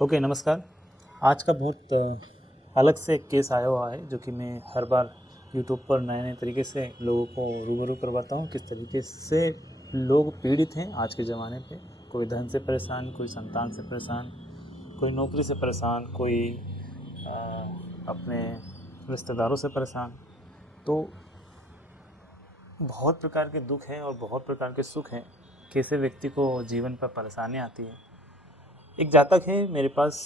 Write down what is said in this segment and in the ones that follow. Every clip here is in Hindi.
ओके, नमस्कार। आज का बहुत अलग से केस आया हुआ है जो कि मैं हर बार यूट्यूब पर नए-नए तरीके से लोगों को रूबरू करवाता हूँ, किस तरीके से लोग पीड़ित हैं आज के ज़माने पे। कोई धन से परेशान, कोई संतान से परेशान, कोई नौकरी से परेशान, कोई अपने रिश्तेदारों से परेशान। तो बहुत प्रकार के दुःख हैं और बहुत प्रकार के सुख हैं, कैसे व्यक्ति को जीवन पर परेशानियाँ आती हैं। एक जातक है मेरे पास,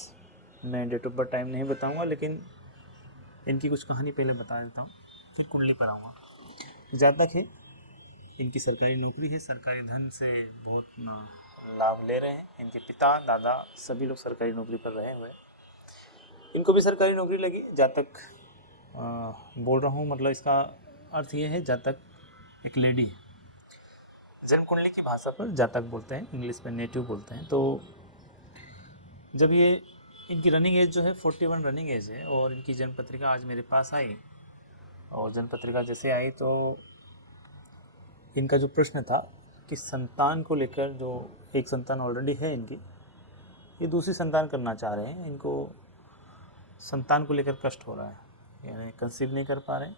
मैं डेट ऑफ बर्थ टाइम नहीं बताऊंगा, लेकिन इनकी कुछ कहानी पहले बता देता हूँ, फिर कुंडली पर आऊँगा। जातक है, इनकी सरकारी नौकरी है, सरकारी धन से बहुत लाभ ले रहे हैं। इनके पिता दादा सभी लोग सरकारी नौकरी पर रहे हुए, इनको भी सरकारी नौकरी लगी। जातक बोल रहा हूँ, मतलब इसका अर्थ ये है जातक एक लेडी है। जन्म कुंडली की भाषा पर जातक बोलते हैं, इंग्लिश में नेटिव बोलते हैं। तो जब ये इनकी रनिंग एज जो है 41 रनिंग एज है, और इनकी जन्म पत्रिका आज मेरे पास आई, और जन्म पत्रिका जैसे आई तो इनका जो प्रश्न था कि संतान को लेकर, जो एक संतान ऑलरेडी है इनकी, ये दूसरी संतान करना चाह रहे हैं। इनको संतान को लेकर कष्ट हो रहा है, यानी कंसीव नहीं कर पा रहे हैं।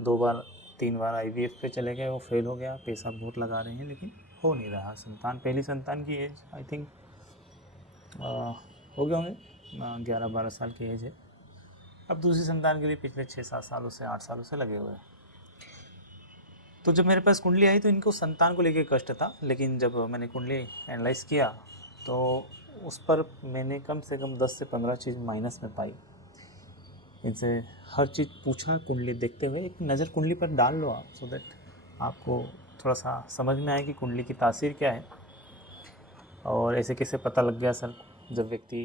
2 बार 3 बार IVF पे चले गए, वो फेल हो गया। पैसा बहुत लगा रहे हैं लेकिन हो नहीं रहा संतान। पहली संतान की एज आई थिंक हो गए होंगे 11-12 साल की एज है। अब दूसरी संतान के लिए पिछले 6-7 सालों से 8 सालों से लगे हुए हैं। तो जब मेरे पास कुंडली आई तो इनको संतान को लेकर कष्ट था, लेकिन जब मैंने कुंडली एनालाइज किया तो उस पर मैंने कम से कम 10 से 15 चीज़ माइनस में पाई। इनसे हर चीज़ पूछा कुंडली देखते हुए। एक नज़र कुंडली पर डाल लो आप, सो दैट आपको थोड़ा सा समझ में आए कि कुंडली की तासीर क्या है। और ऐसे कैसे पता लग गया सर, जब व्यक्ति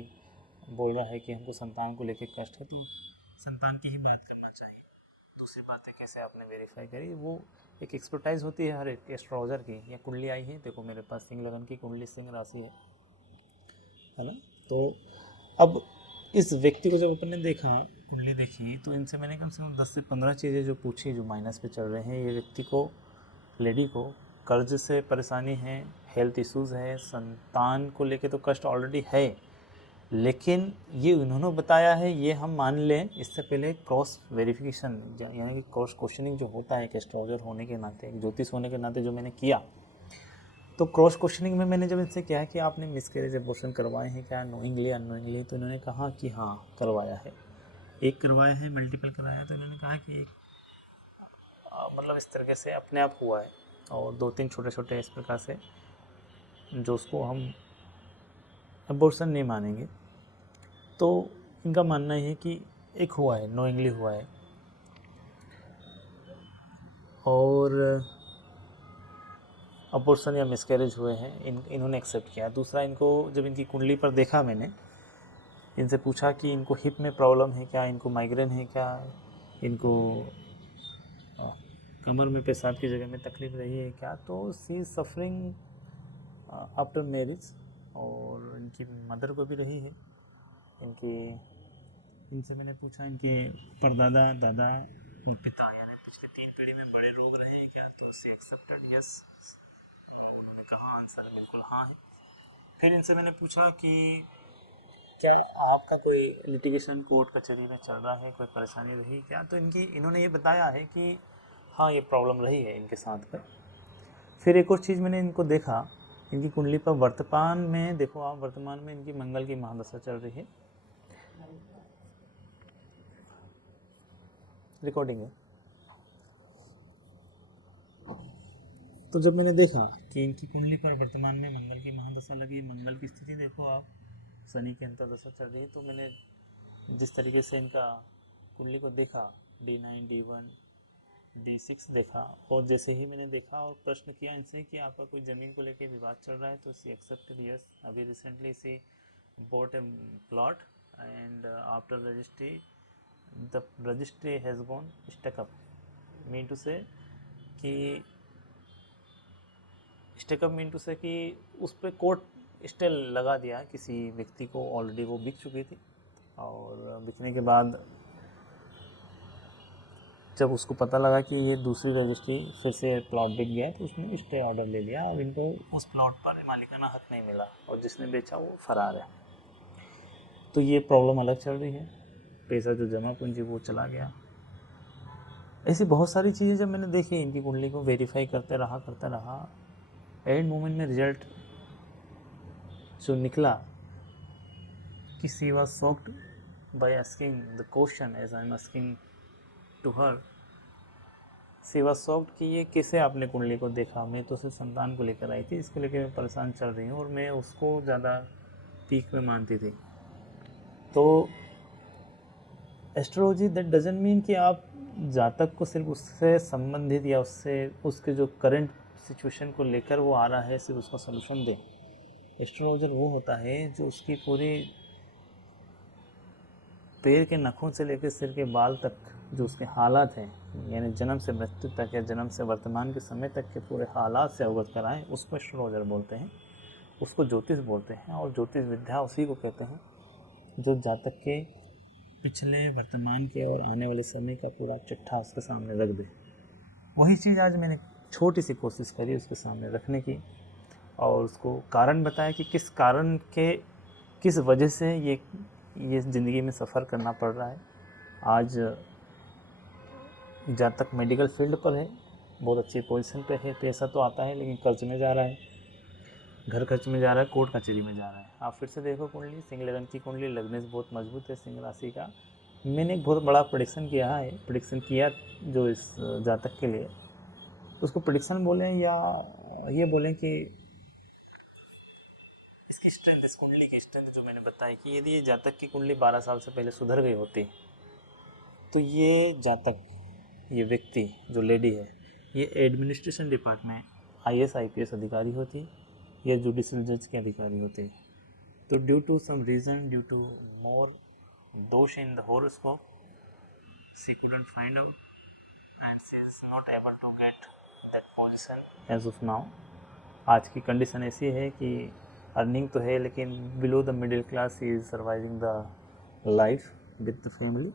बोल रहा है कि हमको संतान को लेकर कष्ट है तो संतान की ही बात करना चाहिए, दूसरी बातें कैसे आपने वेरीफाई करी। वो एक एक्सपर्टाइज होती है हर एक एस्ट्रोलॉजर की। या कुंडली आई है, देखो मेरे पास सिंह लगन की कुंडली, सिंह राशि है ना। तो अब इस व्यक्ति को जब अपन ने देखा, कुंडली देखी, तो इनसे मैंने कम से कम 10 से 15 चीज़ें जो पूछी जो माइनस पे चल रहे हैं। ये व्यक्ति को, लेडी को, कर्ज से परेशानी है, हेल्थ इश्यूज़ है, संतान को लेके तो कष्ट ऑलरेडी है, लेकिन ये उन्होंने बताया है ये हम मान लें। इससे पहले क्रॉस वेरिफिकेशन, यानी कि क्रॉस क्वेश्चनिंग जो होता है एक एस्ट्रोलॉजर होने के नाते, एक ज्योतिष होने के नाते जो मैंने किया, तो क्रॉस क्वेश्चनिंग में मैंने जब इनसे किया कि आपने मिसकैरेज एबॉर्शन करवाए हैं क्या, नोइंगली अननोइंगली, तो इन्होंने कहा कि हाँ करवाया है। एक करवाया है, मल्टीपल कराया। तो इन्होंने कहा कि एक मतलब इस तरीके से अपने आप हुआ है, और 2-3 छोटे छोटे इस प्रकार से जो उसको हम एबॉर्शन नहीं मानेंगे। तो इनका मानना है कि एक हुआ है, नोइंगली हुआ है, और अबॉर्शन या मिसकैरेज हुए हैं, इन्होंने एक्सेप्ट किया। दूसरा, इनको जब इनकी कुंडली पर देखा मैंने, इनसे पूछा कि इनको हिप में प्रॉब्लम है क्या, इनको माइग्रेन है क्या, इनको कमर में पेशाब की जगह में तकलीफ रही है क्या। तो सी इज़ सफरिंग आफ्टर मैरिज, और इनकी मदर को भी रही है। इनसे मैंने पूछा इनके परदादा दादा पिता, यानी पिछले 3 पीढ़ी में बड़े रोग रहे हैं क्या, तो उससे एक्सेप्टेड यस, उन्होंने कहा आंसर बिल्कुल हाँ है। फिर इनसे मैंने पूछा कि क्या आपका कोई लिटिगेशन कोर्ट कचहरी में चल रहा है, कोई परेशानी रही क्या, तो इन्होंने ये बताया है कि हाँ ये प्रॉब्लम रही है इनके साथ में। फिर एक और चीज़ मैंने इनको देखा, इनकी कुंडली पर वर्तमान में देखो आप, वर्तमान में इनकी मंगल की महादशा चल रही है, रिकॉर्डिंग है। तो जब मैंने देखा कि इनकी कुंडली पर वर्तमान में मंगल की महादशा लगी, मंगल की स्थिति देखो आप, शनि की अंतर्दशा चल रही है, तो मैंने जिस तरीके से इनका कुंडली को देखा, D9 D1 D6 देखा, और जैसे ही मैंने देखा और प्रश्न किया इनसे कि आपका कोई ज़मीन को लेकर विवाद चल रहा है, तो सी एक्सेप्टेड यस। अभी recently she bought a plot and after registry the registry has gone stuck up, mean to say कि स्टेक अप मीन टू से कि उस पर कोर्ट स्टे लगा दिया किसी व्यक्ति को, ऑलरेडी वो बिक चुकी थी, और बिकने के बाद जब उसको पता लगा कि ये दूसरी रजिस्ट्री फिर से प्लॉट बिक गया, तो उसने स्टे ऑर्डर ले लिया और इनको उस प्लॉट पर मालिकाना हक नहीं मिला, और जिसने बेचा वो फरार है। तो ये प्रॉब्लम अलग चल रही है, पैसा जो जमा पूंजी वो चला गया। ऐसी बहुत सारी चीज़ें जब मैंने देखी इनकी कुंडली को वेरीफाई करते रहा, एंड मोमेंट में रिजल्ट जो निकला कि she was shocked by asking the question as I am asking to her. She was shocked कि ये कैसे आपने कुंडली को देखा, मैं तो सिर्फ संतान को लेकर आई थी, इसको लेकर मैं परेशान चल रही हूँ और मैं उसको ज़्यादा पीक में मानती थी। तो एस्ट्रोलॉजी दैट डजंट मीन कि आप जातक को सिर्फ उससे संबंधित या उसके जो करंट सिचुएशन को लेकर वो आ रहा है सिर्फ उसका सलूशन दें। एस्ट्रोलॉजर वो होता है जो उसकी पूरी पैर के नखों से लेकर सिर के बाल तक जो उसके हालात हैं, यानी जन्म से मृत्यु तक या जन्म से वर्तमान के समय तक के पूरे हालात से अवगत कराएं, उसको एस्ट्रोलॉजर बोलते हैं, उसको ज्योतिष बोलते हैं। और ज्योतिष विद्या उसी को कहते हैं जो जातक के पिछले, वर्तमान के और आने वाले समय का पूरा चिट्ठा उसके सामने रख दे। वही चीज़ आज मैंने छोटी सी कोशिश करी उसके सामने रखने की और उसको कारण बताया कि किस कारण के, किस वजह से ये ज़िंदगी में सफ़र करना पड़ रहा है। आज जातक मेडिकल फील्ड पर है, बहुत अच्छी पोजीशन पे है, पैसा तो आता है लेकिन कर्ज में जा रहा है, घर खर्च में जा रहा है, कोर्ट कचहरी में जा रहा है। आप फिर से देखो कुंडली, सिंह लगन की कुंडली, लग्नेश बहुत मजबूत है सिंह राशि का। मैंने एक बहुत बड़ा प्रेडिक्शन किया जो इस जातक के लिए, उसको प्रेडिक्शन बोलें या ये बोलें कि इसकी स्ट्रेंथ, इस कुंडली की स्ट्रेंथ जो मैंने बताई कि यदि ये जातक की कुंडली 12 साल से पहले सुधर गई होती तो ये जातक, ये व्यक्ति जो लेडी है, ये एडमिनिस्ट्रेशन डिपार्टमेंट IAS IPS अधिकारी होती या जुडिशल जज के अधिकारी होते। तो due to some reason, due to more दोष in the horoscope, she couldn't find out and she is not able to get that position as of now। आज की कंडीशन ऐसी है कि अर्निंग तो है लेकिन below the middle class he is surviving the life with the family.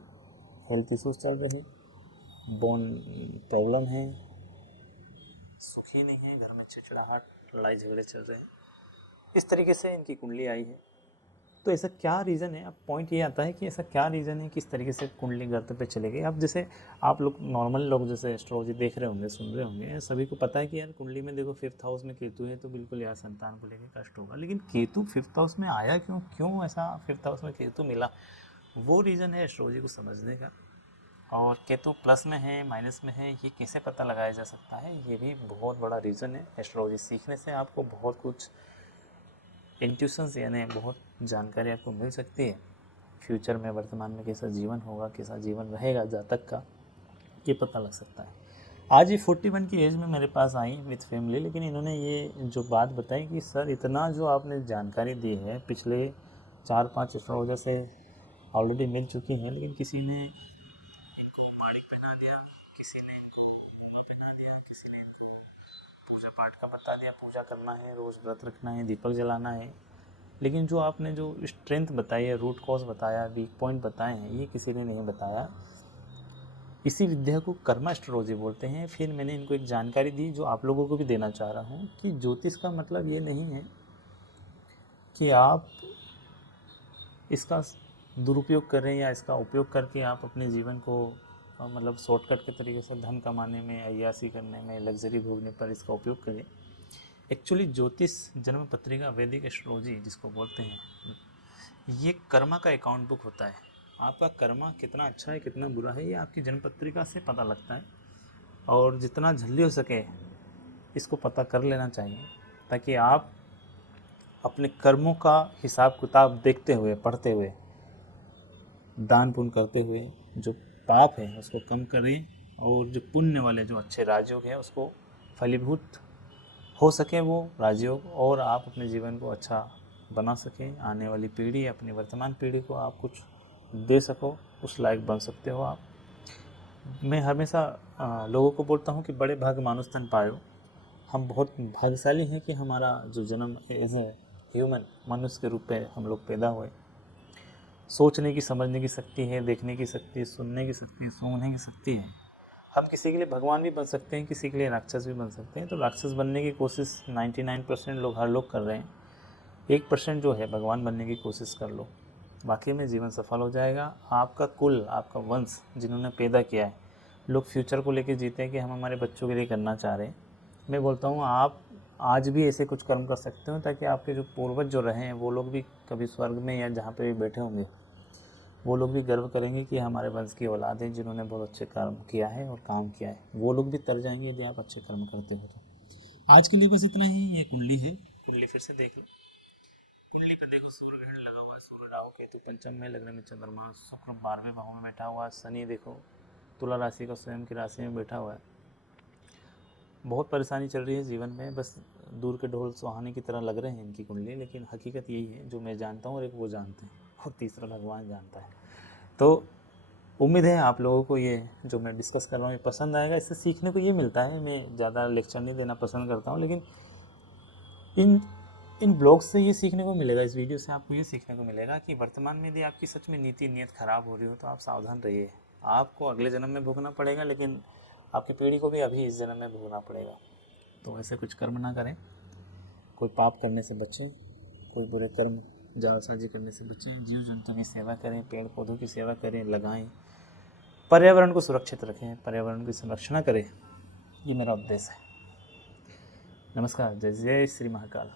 Health issues चल रहे, बोन प्रॉब्लम है, सुखी नहीं है, घर में चिड़चिड़ाहट, लड़ाई झगड़े चल रहे हैं। इस तरीके से इनकी कुंडली आई है। तो ऐसा क्या रीज़न है, अब पॉइंट ये आता है कि ऐसा क्या रीज़न है कि इस तरीके से कुंडली गर्त पे चले गई। अब जैसे आप लोग नॉर्मल लोग जैसे एस्ट्रोलॉजी देख रहे होंगे, सुन रहे होंगे, सभी को पता है कि यार कुंडली में देखो 5th हाउस में केतु है तो बिल्कुल यार संतान को लेकर कष्ट होगा। लेकिन केतु 5th हाउस में आया क्यों ऐसा 5th हाउस में केतु मिला, वो रीज़न है एस्ट्रोलॉजी को समझने का। और केतु प्लस में है, माइनस में है, ये कैसे पता लगाया जा सकता है, ये भी बहुत बड़ा रीज़न है। एस्ट्रोलॉजी सीखने से आपको बहुत कुछ इंट्यूशंस यानी बहुत जानकारी आपको मिल सकती है। फ्यूचर में, वर्तमान में कैसा जीवन होगा, कैसा जीवन रहेगा जातक का, ये पता लग सकता है। आज ये 41 की एज में मेरे पास आई विथ फैमिली, लेकिन इन्होंने ये जो बात बताई कि सर इतना जो आपने जानकारी दी है पिछले 4-5 एस्ट्रोलॉजर से ऑलरेडी मिल चुकी हैं, लेकिन किसी ने इनको माड़िक पहना दिया, किसी ने इनको पहना दिया, किसी ने इनको पूजा पाठ का बता दिया, पूजा करना है, रोज़ व्रत रखना है, दीपक जलाना है। लेकिन जो आपने जो स्ट्रेंथ बताई है, रूट कॉज बताया, वीक पॉइंट बताए हैं, ये किसी ने नहीं बताया। इसी विद्या को कर्मा एस्ट्रोलॉजी बोलते हैं। फिर मैंने इनको एक जानकारी दी जो आप लोगों को भी देना चाह रहा हूँ कि ज्योतिष का मतलब ये नहीं है कि आप इसका दुरुपयोग करें या इसका उपयोग करके आप अपने जीवन को मतलब शॉर्टकट के तरीके से धन कमाने में, अय्यासी करने में, लग्जरी भोगने पर इसका उपयोग करें। एक्चुअली ज्योतिष, जन्म पत्रिका, वैदिक एस्ट्रोलॉजी जिसको बोलते हैं, ये कर्मा का अकाउंट बुक होता है। आपका कर्मा कितना अच्छा है, कितना बुरा है, ये आपकी जन्म पत्रिका से पता लगता है। और जितना जल्दी हो सके इसको पता कर लेना चाहिए, ताकि आप अपने कर्मों का हिसाब किताब देखते हुए, पढ़ते हुए, दान पुण्य करते हुए जो पाप है उसको कम करें, और जो पुण्य वाले जो अच्छे राजयोग हैं उसको फलीभूत हो सके वो राजयोग, और आप अपने जीवन को अच्छा बना सकें। आने वाली पीढ़ी, अपनी वर्तमान पीढ़ी को आप कुछ दे सको, उस लायक बन सकते हो आप। मैं हमेशा लोगों को बोलता हूँ कि बड़े भाग मानुष तन पायो। हम बहुत भाग्यशाली हैं कि हमारा जो जन्म एज ए ह्यूमन, मनुष्य के रूप में हम लोग पैदा हुए। सोचने की, समझने की शक्ति है, देखने की शक्ति है, सुनने की शक्ति है, सूंघने की शक्ति है। हम किसी के लिए भगवान भी बन सकते हैं, किसी के लिए राक्षस भी बन सकते हैं। तो राक्षस बनने की कोशिश 99% लोग, हर लोग कर रहे हैं। 1% जो है भगवान बनने की कोशिश कर लो। वाकई में जीवन सफल हो जाएगा। आपका कुल, आपका वंश जिन्होंने पैदा किया है, लोग फ्यूचर को लेके जीते हैं कि हम हमारे बच्चों के लिए करना चाह रहे हैं। मैं बोलता हूँ आप आज भी ऐसे कुछ कर्म कर सकते हो ताकि आपके जो पूर्वज जो रहे हैं वो लोग भी कभी स्वर्ग में या जहाँ पे भी बैठे होंगे वो लोग भी गर्व करेंगे कि हमारे वंश की औलाद है जिन्होंने बहुत अच्छे कर्म किया है और काम किया है। वो लोग भी तर जाएंगे यदि आप अच्छे कर्म करते हो तो। आज के लिए बस इतना ही। ये कुंडली है, कुंडली फिर से देख लो। कुंडली पे देखो सूर्य ग्रहण लगा हुआ है, सूर्य राहु केतु पंचम में, लग्न में चंद्रमा, शुक्र 12वें भाव में बैठा हुआ है, शनि देखो तुला राशि का स्वयं की राशि में बैठा हुआ है। बहुत परेशानी चल रही है जीवन में, बस दूर के ढोल सुहाने की तरह लग रहे हैं इनकी कुंडली, लेकिन हकीकत यही है जो मैं जानता हूँ और एक वो जानते हैं और तीसरा भगवान जानता है। तो उम्मीद है आप लोगों को ये जो मैं डिस्कस कर रहा हूँ ये पसंद आएगा। इससे सीखने को ये मिलता है, मैं ज़्यादा लेक्चर नहीं देना पसंद करता हूँ, लेकिन इन ब्लॉग्स से ये सीखने को मिलेगा, इस वीडियो से आपको ये सीखने को मिलेगा कि वर्तमान में यदि आपकी सच में नीति नीयत खराब हो रही हो तो आप सावधान रहिए। आपको अगले जन्म में भोगना पड़ेगा, लेकिन आपकी पीढ़ी को भी अभी इस जन्म में भोगना पड़ेगा। तो ऐसे कुछ कर्म ना करें, कोई पाप करने से बचें, कोई बुरे कर्म जालसाजी करने से बचें, जीव जंतु की सेवा करें, पेड़ पौधों की सेवा करें, लगाएं, पर्यावरण को सुरक्षित रखें, पर्यावरण की संरक्षण करें। ये मेरा उद्देश्य है। नमस्कार, जय जय श्री महाकाल।